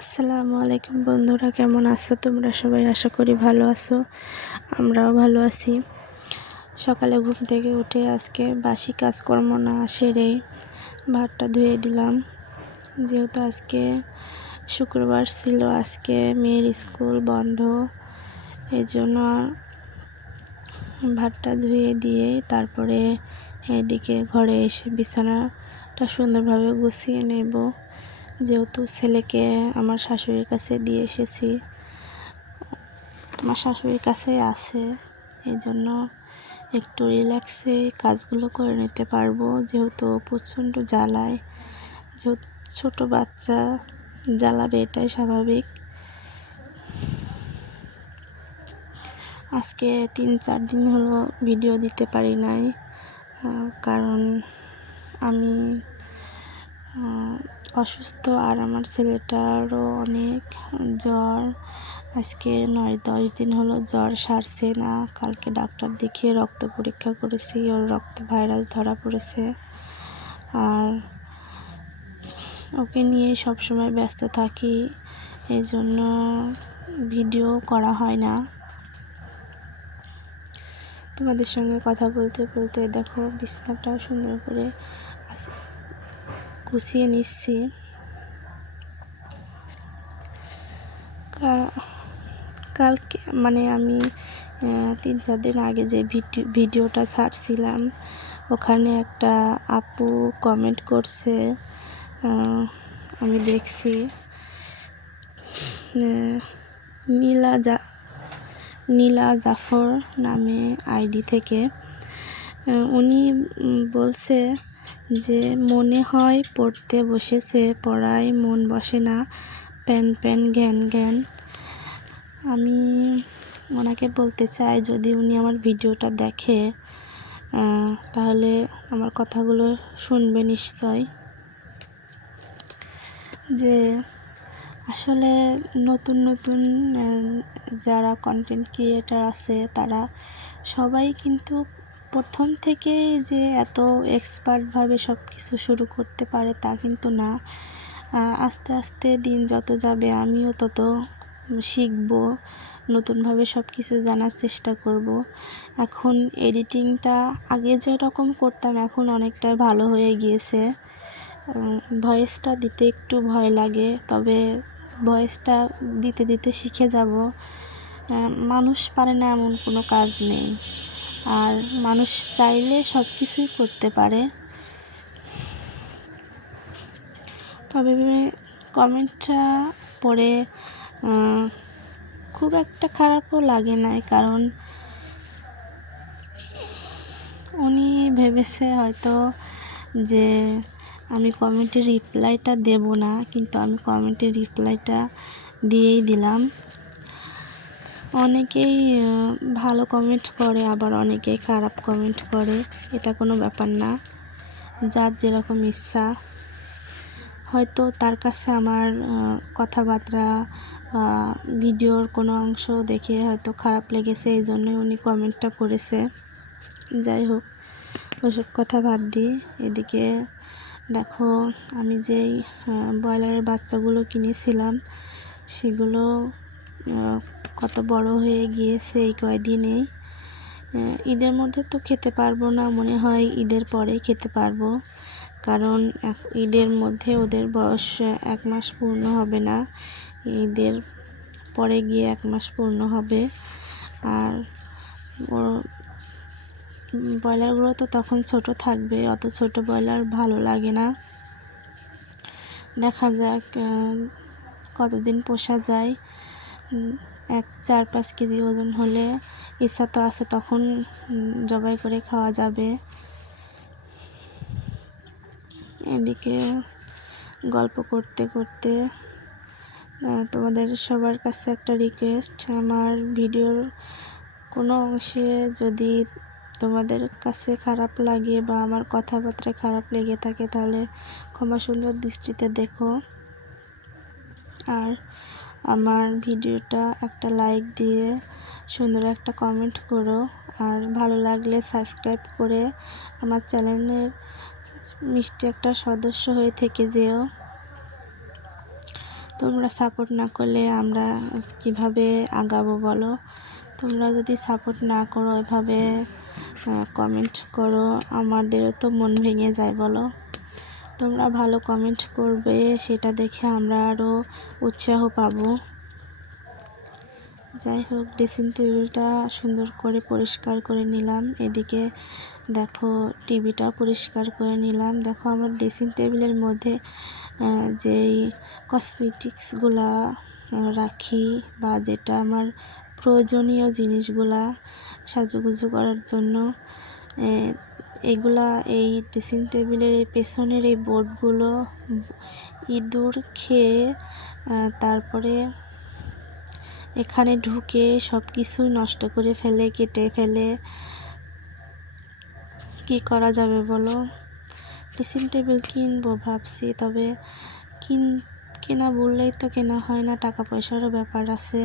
আসসালামু আলাইকুম বন্ধুরা, কেমন আছো তোমরা সবাই? আশা করি ভালো আছো, আমরাও ভালো আছি। সকালে ঘুম থেকে উঠে আজকে বাসি কাজকর্ম না সেরে ভাতটা ধুয়ে দিলাম, যেহেতু আজকে শুক্রবার ছিল, আজকে মেয়ের স্কুল বন্ধ, এই জন্য ভাতটা ধুয়ে দিয়ে তারপরে এদিকে ঘরে এসে বিছানাটা সুন্দরভাবে গুছিয়ে নেব। যেহেতু ছেলেকে আমার শাশুড়ির কাছে দিয়ে এসেছি, আমার শাশুড়ির কাছে আছে, এই জন্য একটু রিল্যাক্সে কাজগুলো করে নিতে পারবো। যেহেতু প্রচণ্ড জ্বালায়, যেহেতু ছোটো বাচ্চা জ্বালাবে, এটাই স্বাভাবিক। আজকে 3-4 দিন হলো ভিডিও দিতে পারি নাই, কারণ আমি অসুস্থ আর আমার ছেলেটারও অনেক জ্বর। আজকে 9-10 দিন হলো জ্বর সারছে না। কালকে ডাক্তার দেখিয়ে রক্ত পরীক্ষা করেছি, ওর রক্তে ভাইরাস ধরা পড়েছে। আর ওকে নিয়ে সবসময় ব্যস্ত থাকি, এই জন্য ভিডিও করা হয় না। তোমাদের সঙ্গে কথা বলতে বলতে দেখো বিছানাটাও সুন্দর করে গুছিয়ে নিচ্ছি। কালকে আমি 3-4 দিন আগে যে ভিডিওটা ছাড়ছিলাম, ওখানে একটা আপু কমেন্ট করছে, আমি দেখছি, নীলা জাফর নামে আইডি থেকে। উনি বলছে যে মনে হয় পড়তে বসেছে, পড়ায় মন বসে না, প্যান প্যান জ্ঞান জ্ঞান। আমি ওনাকে বলতে চাই, যদি উনি আমার ভিডিওটা দেখে তাহলে আমার কথাগুলো শুনবে নিশ্চয়। যে আসলে নতুন নতুন যারা কন্টেন্ট ক্রিয়েটার আছে, তারা সবাই কিন্তু প্রথম থেকেই যে এত এক্সপার্টভাবে সব কিছু শুরু করতে পারে তা কিন্তু না। আস্তে আস্তে দিন যত যাবে আমিও তত শিখব, নতুনভাবে সব কিছু জানার চেষ্টা করব। এখন এডিটিংটা আগে যেরকম করতাম এখন অনেকটাই ভালো হয়ে গিয়েছে। ভয়েসটা দিতে একটু ভয় লাগে, তবে ভয়েসটা দিতে দিতে শিখে যাব। মানুষ পারে না এমন কোনো কাজ নেই, আর মানুষ চাইলে সব কিছুই করতে পারে। তবে কমেন্টটা পড়ে খুব একটা খারাপও লাগে না, কারণ উনি ভেবেছে হয়তো যে আমি কমেন্টের রিপ্লাইটা দেব না, কিন্তু আমি কমেন্টের রিপ্লাইটা দিয়েই দিলাম। অনেকেই ভালো কমেন্ট করে, আবার অনেকেই খারাপ কমেন্ট করে, এটা কোনো ব্যাপার না, যার যেরকম ইচ্ছা। হয়তো তার কাছে আমার কথাবার্তা ভিডিওর কোনো অংশ দেখে হয়তো খারাপ লেগেছে, এই জন্যই উনি কমেন্টটা করেছে। যাই হোক, ওসব কথা বাদ দিই। এদিকে দেখো, আমি যেই ব্রয়লারের বাচ্চাগুলো কিনেছিলাম, সেগুলো কত বড় হয়ে গিয়েছে এই কয়দিনেই। ঈদের মধ্যে তো খেতে পারবো না, মনে হয় ঈদের পরেই খেতে পারবো, কারণ ঈদের মধ্যে ওদের বয়স 1 মাস পূর্ণ হবে না, ঈদের পরে গিয়ে 1 মাস পূর্ণ হবে। আর ব্রয়লারগুলো তো তখন ছোট থাকবে, অত ছোট ব্রয়লার ভালো লাগে না। দেখা যাক কতদিন পোষা যায়। 4-5 কেজি ওজন হলে ইচ্ছা তো আছে, তখন জবাই করে খাওয়া যাবে। এদিকে গল্প করতে করতে তোমাদের সবার কাছে একটা রিকোয়েস্ট, আমার ভিডিওর কোনো অংশে যদি তোমাদের কাছে খারাপ লাগে বা আমার কথাবার্তায় খারাপ লেগে থাকে, তাহলে ক্ষমা সুন্দর দৃষ্টিতে দেখো। আর আমার ভিডিওটা একটা লাইক দিয়ে সুন্দর একটা কমেন্ট করো, আর ভালো লাগলে সাবস্ক্রাইব করে আমার চ্যানেলের মিষ্টি একটা সদস্য হয়ে থেকে যেও। তোমরা সাপোর্ট না করলে আমরা কিভাবে আগাবো বলো? তোমরা যদি সাপোর্ট না করো, এভাবে কমেন্ট করো, আমাদেরও তো মন ভেঙে যায় বলো। তোমরা ভালো কমেন্ট করবে, সেটা দেখে আমরা আরও উৎসাহ পাবো। যাই হোক, ড্রেসিং টেবিলটা সুন্দর করে পরিষ্কার করে নিলাম। এদিকে দেখো টিভিটাও পরিষ্কার করে নিলাম। দেখো আমার ড্রেসিং টেবিলের মধ্যে যেই কসমেটিক্সগুলা রাখি, বা যেটা আমার প্রয়োজনীয় জিনিসগুলা সাজুগুজু করার জন্য, এগুলা এই ড্রেসিং টেবিলের এই পেছনের এই বোর্ডগুলো ইঁদুর খেয়ে তারপরে এখানে ঢুকে সব কিছু নষ্ট করে ফেলে, কেটে ফেলে। কি করা যাবে বলো? ড্রেসিং টেবিল কিনবো ভাবছি, তবে কেনা বললেই তো কেনা হয় না, টাকা পয়সারও ব্যাপার আছে।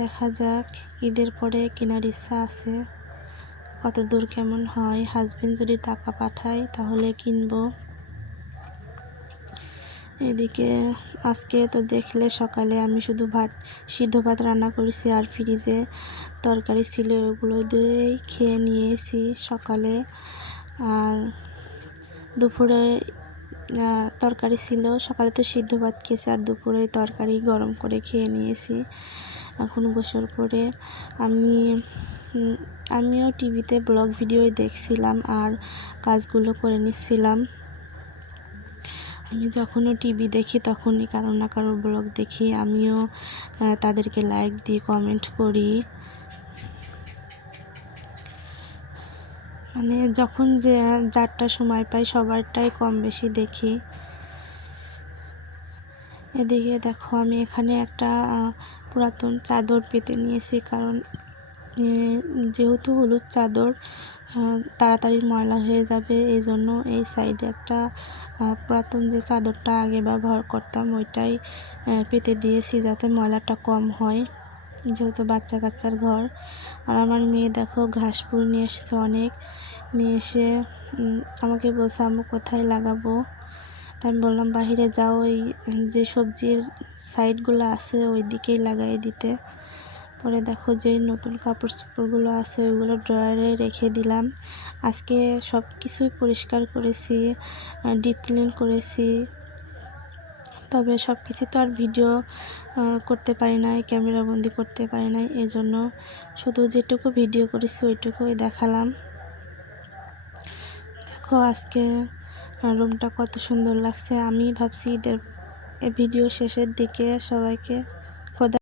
দেখা যাক, ঈদের পরে কেনার ইচ্ছা আছে, কত দূর কেমন হয়। হাজবেন্ড যদি টাকা পাঠায় তাহলে কিনবো। এদিকে আজকে তো দেখলে সকালে আমি শুধু সিদ্ধ ভাত রান্না করেছি, আর ফ্রিজে তরকারি ছিল, ওগুলো দিয়েই খেয়ে নিয়েছি সকালে। আর দুপুরে তরকারি ছিল, সকালে তো সিদ্ধ ভাত খেয়েছি, আর দুপুরে তরকারি গরম করে খেয়ে নিয়েছি। এখন গোসল করে আমিও টিভিতে ব্লগ ভিডিও দেখছিলাম আর কাজগুলো করে নিচ্ছিলাম। আমি যখনও টিভি দেখি তখনই কারো না কারো ব্লগ দেখি, আমিও তাদেরকে লাইক দিই, কমেন্ট করি। মানে যখন যারটা সময় পাই সবারটাই কম বেশি দেখি। এদিকে দেখো আমি এখানে একটা পুরাতন চাদর পেতে নিয়েছি, কারণ যেহেতু হলুদ চাদর তাড়াতাড়ি ময়লা হয়ে যাবে, এই জন্য এই সাইডে একটা পুরাতন যে চাদরটা আগে ব্যবহার করতাম ওইটাই পেতে দিয়েছি, যাতে ময়লাটা কম হয়, যেহেতু বাচ্চা কাচ্চার ঘর। আর আমার মেয়ে দেখো ঘাস ফুল নিয়ে এসছে অনেক, নিয়ে এসে আমাকে বলছে আম্মু কোথায় লাগাবো। তা আমি বললাম বাহিরে যাও, ওই যে সবজির সাইডগুলো আছে ওই দিকেই লাগাই দিতে। পরে দেখো যে নতুন কাপড় চোপড়গুলো আছে ওইগুলো ড্রয়ারে রেখে দিলাম। আজকে সব কিছুই পরিষ্কার করেছি, ডিপ ক্লিন করেছি, তবে সব কিছু তো আর ভিডিও করতে পারি নাই, ক্যামেরা বন্দি করতে পারি নাই, এই জন্য শুধু যেটুকু ভিডিও করেছি ওইটুকুই দেখালাম। দেখো আজকে রুমটা কত সুন্দর লাগছে। আমি ভাবছি ঈদের ভিডিও শেষের দিকে সবাইকে